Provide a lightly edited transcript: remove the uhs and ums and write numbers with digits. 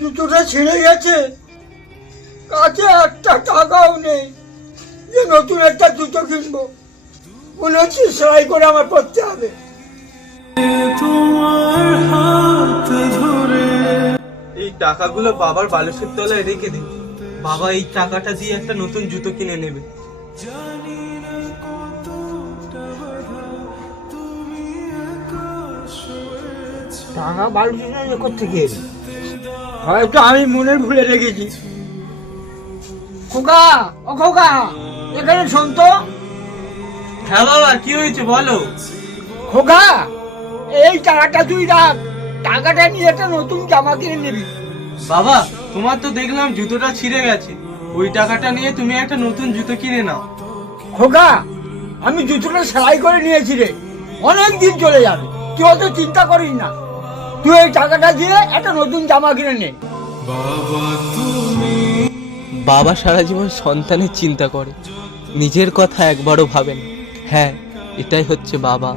জুতোটা ছিঁড়ে গেছে, কাছে একটা টাকাও নেই যে নতুন একটা জুতো কিনবো। মনে হচ্ছে সেলাই করে আমার পড়তে হবে। এই টাকাগুলো বাবার বালিশের তলায় রেখে দিন। বাবা এই টাকাটা দিয়ে একটা নতুন জুতো কিনে নেবে। টাকা বালিশের কোত্থেকে এলো? হয়তো আমি মনের ভুলে রেখেছি। খোকা, ও খোকা, এখানে শোন তো। হ্যাঁ বাবা, কি হয়েছে বলো। খোকা, এই টাকাটা তুই রাখ, টাকাটা নিয়ে একটা নতুন জামা কিনে নিবি। বাবা, তোমার তো দেখলাম জুতোটা ছিঁড়ে গেছে, ওই টাকাটা নিয়ে তুমি একটা নতুন জুতো কিনে নাও। খোকা, আমি জুতোটা সেলাই করে নিয়েছি রে, অনেক দিন চলে যাবে, তুই অত চিন্তা করিস না। তুই এই টাকাটা দিয়ে একটা নতুন জামা কিনে নে। বাবা সারা জীবন সন্তানের চিন্তা করে, নিজের কথা একবারও ভাবেন। হ্যাঁ, এটাই হচ্ছে বাবা।